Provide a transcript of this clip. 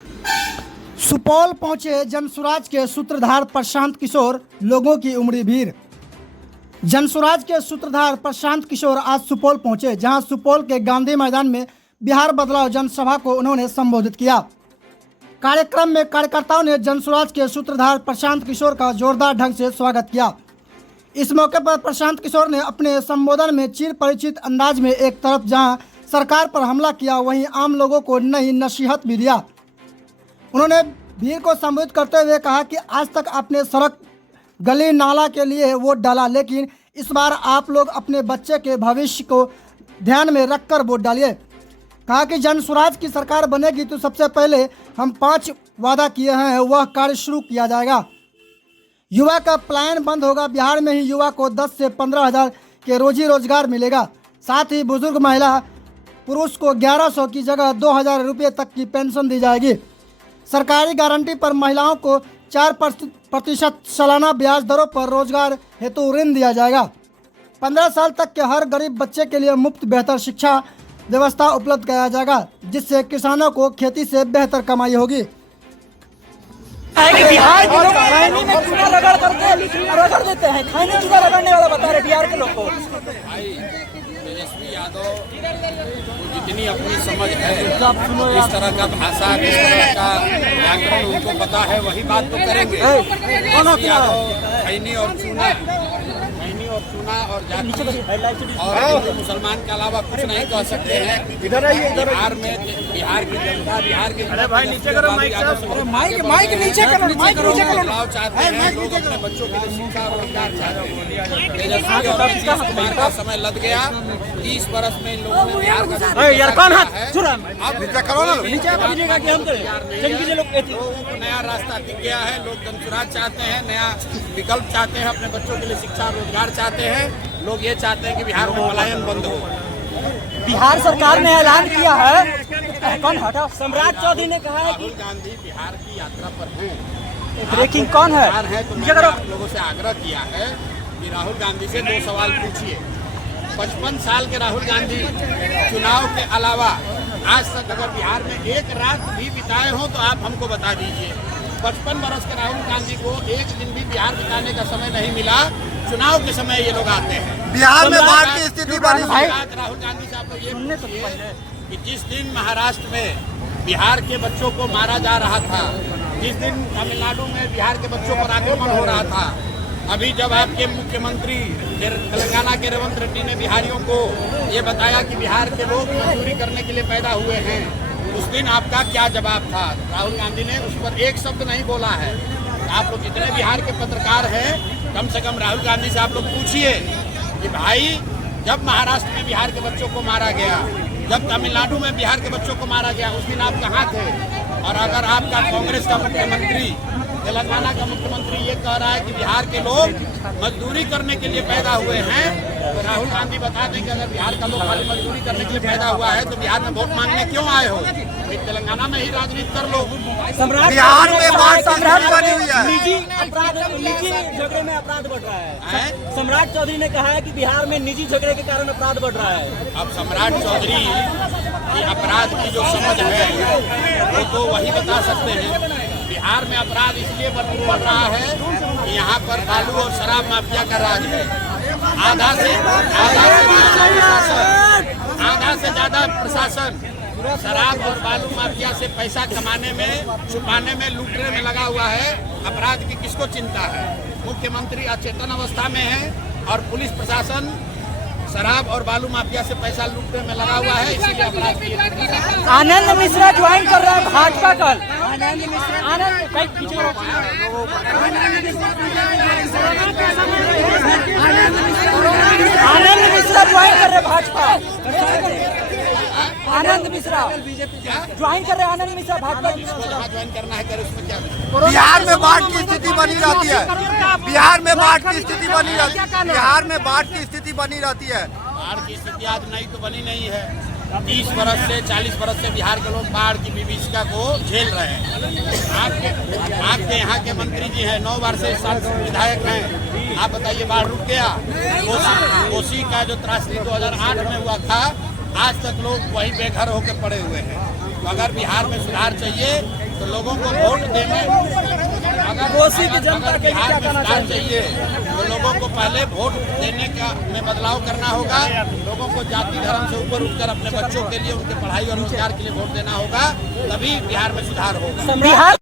सुपौल पहुंचे जनसुराज के सूत्रधार प्रशांत किशोर, लोगों की उमड़ी भीड़। जनसुराज के सूत्रधार प्रशांत किशोर आज सुपौल पहुंचे, जहां सुपौल के गांधी मैदान में बिहार बदलाव जनसभा को उन्होंने संबोधित किया। कार्यक्रम में कार्यकर्ताओं ने जनसुराज के सूत्रधार प्रशांत किशोर का जोरदार ढंग से स्वागत किया। इस मौके पर प्रशांत किशोर ने अपने संबोधन में चिर परिचित अंदाज में एक तरफ जहां सरकार पर हमला किया, वहीं आम लोगों को नई नसीहत भी दिया। उन्होंने भीड़ को संबोधित करते हुए कहा कि आज तक आपने सड़क गली नाला के लिए वोट डाला, लेकिन इस बार आप लोग अपने बच्चे के भविष्य को ध्यान में रखकर वोट डालिए। कहा कि जनसुराज की सरकार बनेगी तो सबसे पहले हम 5 वादा किए हैं, वह कार्य शुरू किया जाएगा। युवा का पलायन बंद होगा। बिहार में ही युवा को 10 से 15 हज़ार के रोजी रोजगार मिलेगा। साथ ही बुजुर्ग महिला पुरुष को 1100 की जगह 2000 रुपये तक की पेंशन दी जाएगी। सरकारी गारंटी पर महिलाओं को 4% सालाना ब्याज दरों पर रोजगार हेतु ऋण दिया जाएगा। 15 साल तक के हर गरीब बच्चे के लिए मुफ्त बेहतर शिक्षा व्यवस्था उपलब्ध कराया जाएगा, जिससे किसानों को खेती से बेहतर कमाई होगी। बिहार के लोग खैनी में चूना रगड़ करके रगड़ देते हैं। खैनी चूना रगड़ने वाला बता रहे बिहार के लोग को। तेजस्वी यादव को जितनी अपनी समझ है, किस तरह का भाषा, किस तरह का व्याकरण उनको पता है, वही बात तो करेंगे। तेजस्वी यादव खैनी और चूना और जाति और हिंदू मुसलमान के अलावा कुछ नहीं कह सकते हैं। बिहार में बिहार की जनता, बिहार के बदलाव चाहते हैं। लोग अपने बच्चों के लिए शिक्षा और रोजगार चाहते हैं। तेजस्वी और नीतीश कुमार का समय लग गया। 30 बरस में इन लोगों ने बिहार का लोगों को नया रास्ता दिख गया है। लोग जनसुराज चाहते हैं, नया विकल्प चाहते हैं, अपने बच्चों के लिए शिक्षा रोजगार चाहते हैं। लोग ये चाहते हैं कि बिहार में पलायन बंद हो। बिहार सरकार ने ऐलान किया है, कौन हटा, सम्राट चौधरी ने कहा है कि राहुल गांधी बिहार की यात्रा पर हैं। ब्रेकिंग कौन है? तो मैंने आप लोगों से आग्रह किया है कि राहुल गांधी से 2 सवाल पूछिए। 55 साल के राहुल गांधी चुनाव के अलावा आज तक अगर बिहार में एक रात भी बिताए हो तो आप हमको बता दीजिए। 55 बरस के राहुल गांधी को एक दिन भी बिहार बिताने का समय नहीं मिला। चुनाव के समय ये लोग आते हैं। बिहार में बाढ़ की स्थिति बनी है। राहुल गांधी से आप लोग ये पूछिए कि जिस दिन महाराष्ट्र में बिहार के बच्चों को मारा जा रहा था, जिस दिन तमिलनाडु में बिहार के बच्चों पर आक्रमण हो रहा था, अभी जब आपके मुख्यमंत्री तेलंगाना के रेवंत रेड्डी ने बिहारियों को ये बताया कि बिहार के लोग मजदूरी करने के लिए पैदा हुए हैं, उस दिन आपका क्या जवाब था? राहुल गांधी ने उस पर एक शब्द नहीं बोला है। आप लोग जितने बिहार के पत्रकार हैं, कम से कम राहुल गांधी से आप लोग पूछिए कि भाई जब महाराष्ट्र में बिहार के बच्चों को मारा गया, जब तमिलनाडु में बिहार के बच्चों को मारा गया, उस दिन आप कहाँ थे? और अगर आपका कांग्रेस का मुख्यमंत्री, तेलंगाना का मुख्यमंत्री ये कह रहा है कि बिहार के लोग मजदूरी करने के लिए पैदा हुए हैं, तो राहुल गांधी बता दें कि अगर बिहार का लोग खाली मजदूरी करने के लिए पैदा हुआ है तो बिहार में वोट मांगने क्यों आए हो? फिर तेलंगाना में ही राजनीति कर लो। बिहार में बाढ़ की स्थिति बनी हुई है। निजी झगड़े में अपराध बढ़ रहा है। सम्राट चौधरी ने कहा है कि बिहार में निजी झगड़े के कारण अपराध बढ़ रहा है। अब सम्राट चौधरी की अपराध की जो समझ है वो तो वही बता सकते हैं। बिहार में अपराध इसलिए बढ़ रहा है कि यहाँ पर बालू और शराब माफिया का राज है। आधा से ज्यादा प्रशासन शराब और बालू माफिया से पैसा कमाने में, छुपाने में, लूटने में लगा हुआ है। अपराध की किसको चिंता है? मुख्यमंत्री अचेतन अवस्था में है और पुलिस प्रशासन शराब और बालू माफिया से पैसा लूटने में लगा हुआ है, इसीलिए अपराध की। आनंद मिश्रा ज्वाइन कर रहा है भाजपा कल। आनंद मिश्रा ज्वाइन कर रहे भाजपा। आनंद मिश्रा ज्वाइन कर रहे हैं। आनंद मिश्रा भाजपा ज्वाइन करना है कर, उसमें क्या? बिहार में बाढ़ की स्थिति बनी रहती है। बिहार में बाढ़ की स्थिति बनी रहती है। बिहार में बाढ़ की स्थिति बनी रहती है। बाढ़ की स्थिति आज नहीं तो बनी नहीं है। 30 बरस से 40 बरस से बिहार के लोग बाढ़ की विभीषिका को झेल रहे हैं। आपके यहाँ के मंत्री जी हैं, 9 बार से सांसद विधायक हैं। आप बताइए बाढ़ रुक गया? कोसी का जो त्रासदी 2008 में हुआ था, आज तक लोग वही बेघर होकर पड़े हुए हैं। तो अगर बिहार में सुधार चाहिए लोगों को वोट देने कोसी की जनता के लिए बिहार क्या में कहना सुधार चाहिए तो लोगों को पहले वोट देने का में बदलाव करना होगा। लोगों को जाति धर्म से ऊपर उठकर अपने बच्चों के लिए, उनके पढ़ाई और रोजगार के लिए वोट देना होगा, तभी बिहार में सुधार होगा। बिहार